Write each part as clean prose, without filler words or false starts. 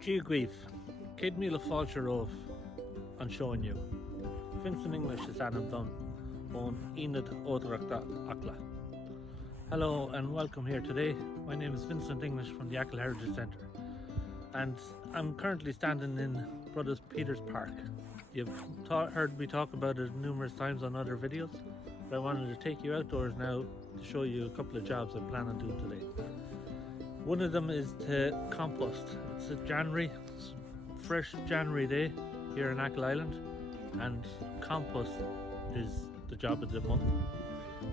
Geogwyf, Céad Míle Fáilte Romh an seoinniu. Vincent English is Adam Dunn on Enid Ódreachta Acla. Hello and welcome here today. My name is Vincent English from the Achill Heritage Centre, and I'm currently standing in Brothers Peter's Park. You've heard me talk about it numerous times on other videos, but I wanted to take you outdoors now to show you a couple of jobs I plan on doing today. One of them is to compost. It's a fresh January day here in Achill Island, and compost is the job of the month.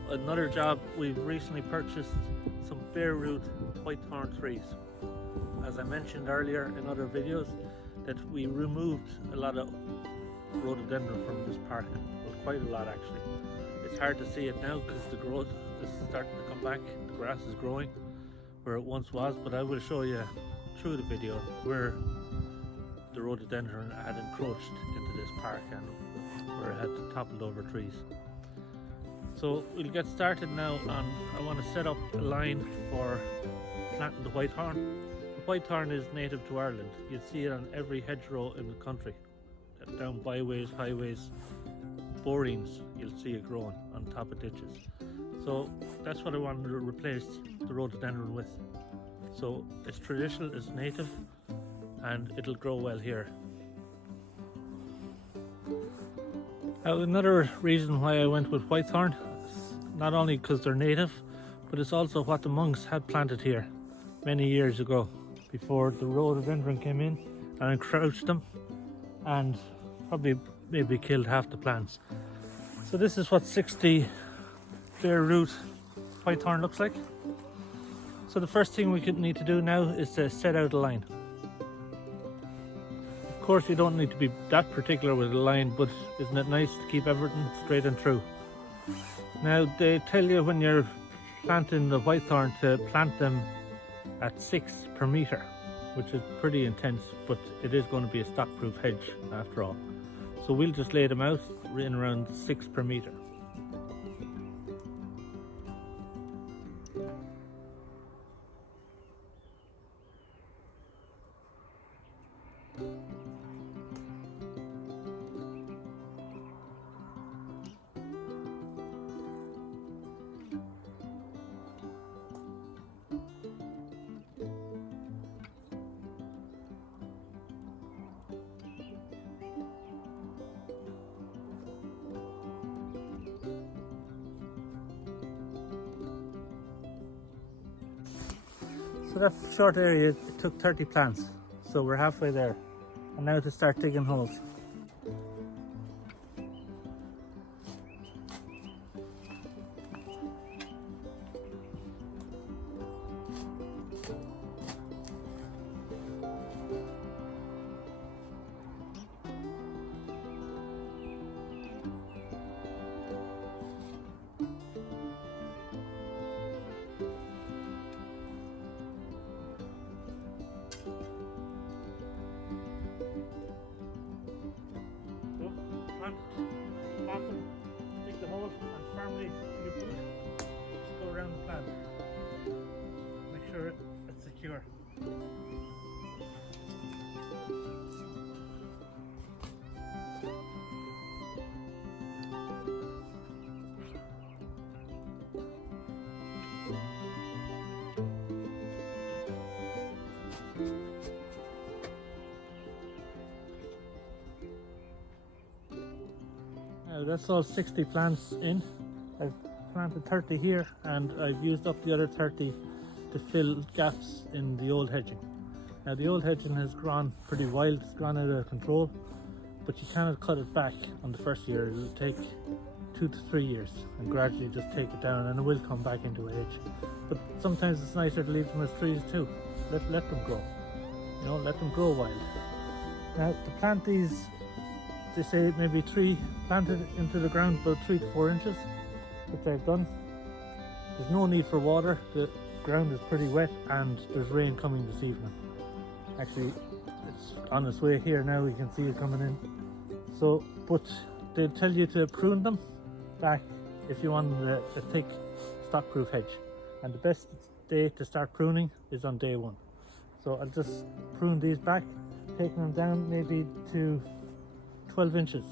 Another job, we've recently purchased some bare root whitethorn trees. As I mentioned earlier in other videos, that we removed a lot of rhododendron from this park, well, quite a lot actually. It's hard to see it now because the growth is starting to come back, the grass is growing where it once was, but I will show you through the video where the rhododendron had encroached into this park and where it had toppled over trees. So we'll get started now on, I want to set up a line for planting the whitethorn. The whitethorn is native to Ireland. You'll see it on every hedgerow in the country. Down byways, highways, borings, you'll see it growing on top of ditches. So that's what I wanted to replace the rhododendron with. So it's traditional, it's native, and it'll grow well here. Now, another reason why I went with whitethorn is not only because they're native, but it's also what the monks had planted here many years ago, before the rhododendron came in and encroached them and probably maybe killed half the plants. So this is what 60 bare root whitethorn looks like. So the first thing we need to do now is to set out a line. Of course, you don't need to be that particular with a line, but isn't it nice to keep everything straight and true? Now, they tell you when you're planting the whitethorn to plant them at 6 per metre, which is pretty intense, but it is going to be a stock-proof hedge after all. So we'll just lay them out in around 6 per metre. So that short area, it took 30 plants, so we're halfway there. And now to start digging holes. Bottom, dig the hole and firmly your boot, just go around the plant. Make sure it's secure. That's all 60 plants in. I've planted 30 here and I've used up the other 30 to fill gaps in the old hedging. Now the old hedging has grown pretty wild, it's gone out of control, but you cannot cut it back on the first year. It'll take 2 to 3 years and gradually just take it down, and it will come back into a hedge. But sometimes it's nicer to leave them as trees too. Let them grow, you know, let them grow wild. Now to plant these, they say maybe 3 planted into the ground about 3 to 4 inches, which I've done. There's no need for water, the ground is pretty wet and there's rain coming this evening. Actually, it's on its way here now, we can see it coming in. So, but they tell you to prune them back if you want a thick stock-proof hedge. And the best day to start pruning is on day 1. So I'll just prune these back, taking them down maybe to 12 inches.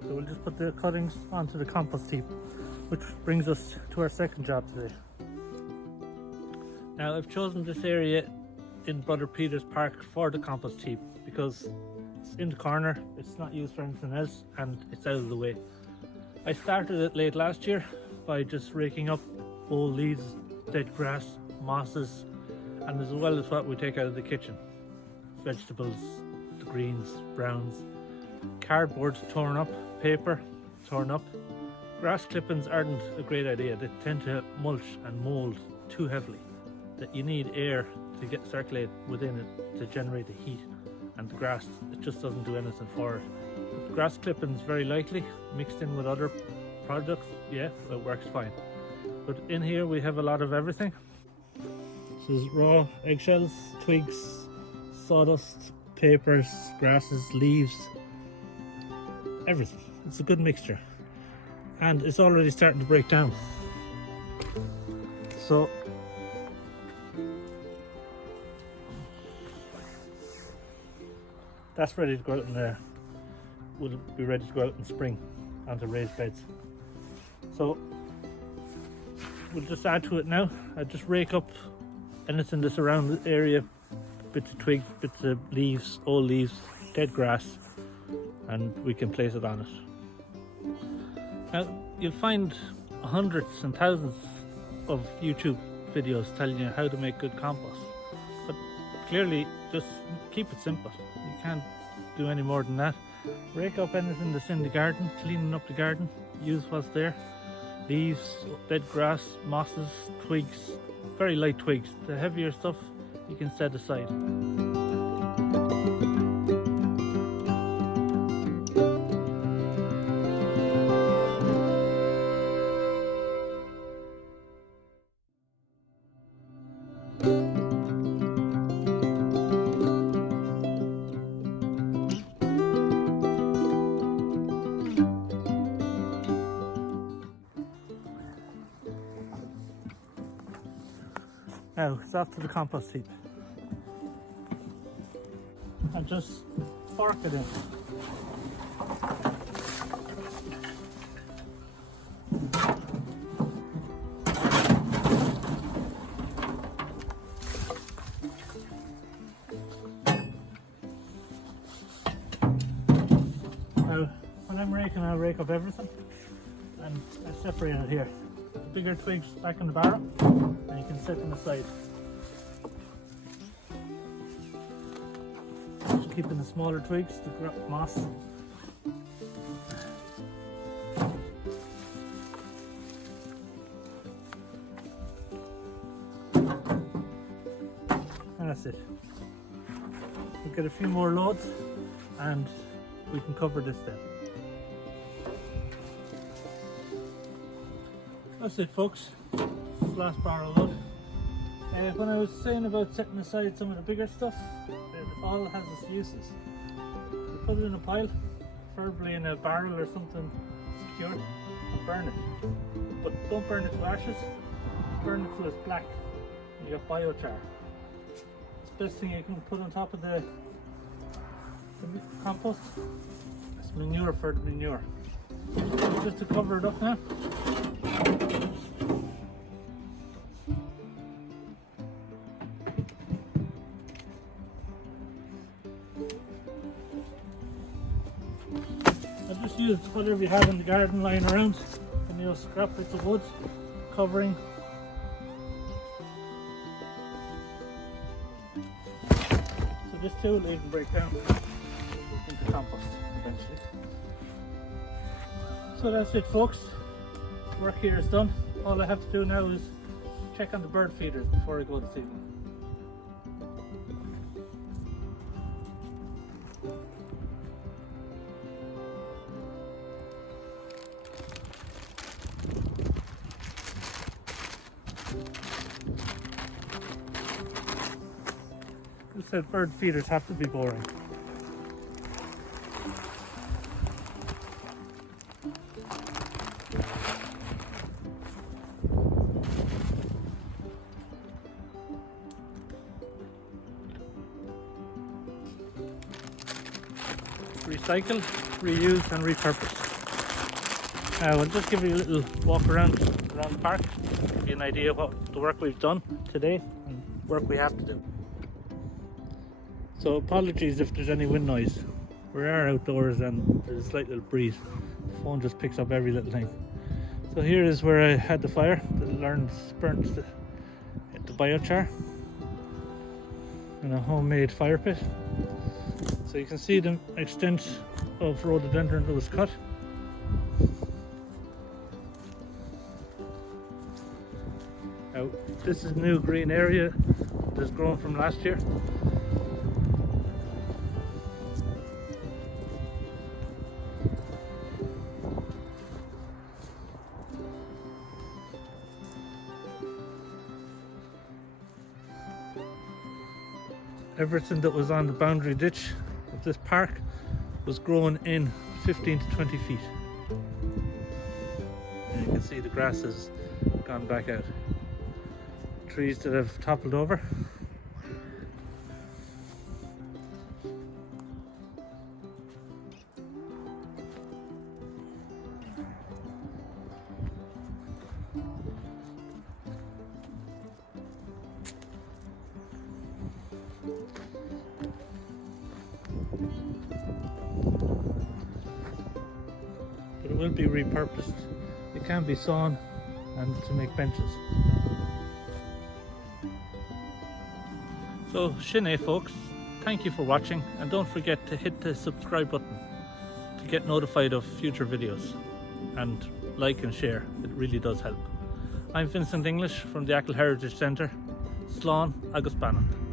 So we'll just put the cuttings onto the compost heap, which brings us to our second job today. Now I've chosen this area in Brother Peter's Park for the compost heap because it's in the corner, it's not used for anything else, and it's out of the way. I started it late last year by just raking up old leaves, dead grass, mosses, and as well as what we take out of the kitchen. Vegetables, the greens, browns, cardboard torn up, paper torn up. Grass clippings aren't a great idea. They tend to mulch and mold too heavily. That you need air to get circulate within it to generate the heat, and the grass, it just doesn't do anything for it. But grass clippings very lightly mixed in with other products, yeah, it works fine. But in here we have a lot of everything. This is raw eggshells, twigs, sawdust, papers, grasses, leaves, everything. It's a good mixture, and it's already starting to break down. So that's ready to go out in there. Will be ready to go out in spring onto raised beds. So we'll just add to it now. I just rake up anything that's around the area, bits of twigs, bits of leaves, old leaves, dead grass, and we can place it on it. Now you'll find hundreds and thousands of YouTube videos telling you how to make good compost, but clearly just keep it simple. You can't do any more than that. Rake up anything that's in the garden, cleaning up the garden, use what's there. Leaves, dead grass, mosses, twigs, very light twigs. The heavier stuff you can set aside. Now it's off to the compost heap. And just fork it in. Now when I'm raking, I'll rake up everything and I separate it here. The bigger twigs back in the barrel, and you can set them aside. Just keeping the smaller twigs, the moss. And that's it. We'll get a few more loads and we can cover this then. That's it, folks. This is last barrel load. When I was saying about setting aside some of the bigger stuff, it all has its uses. You put it in a pile, preferably in a barrel or something secure, and burn it. But don't burn it to ashes, burn it till it's black. You get biochar. It's the best thing you can put on top of the compost. It's manure for the manure. Just to cover it up now. I just use whatever you have in the garden lying around, and you'll scrap bits of wood, covering. So this too will even break down into compost eventually. So that's it, folks. Work here is done. All I have to do now is check on the bird feeders before I go to sleep. Who said bird feeders have to be boring? Recycle, reuse and repurpose. We'll just give you a little walk around the park, give you an idea of what the work we've done today and work we have to do. So apologies if there's any wind noise. We are outdoors and there's a slight little breeze. The phone just picks up every little thing. So here is where I had the fire that burnt the biochar in a homemade fire pit. So you can see the extent of rhododendron that was cut. Now, this is new green area that's grown from last year. Everything that was on the boundary ditch of this park was grown in 15 to 20 feet. And you can see the grass has gone back out. Trees that have toppled over. But it will be repurposed. It can be sawn and to make benches. So Shinné folks, thank you for watching, and don't forget to hit the subscribe button to get notified of future videos, and like and share, it really does help. I'm Vincent English from the Achill Heritage Centre. Slán agus Beannacht.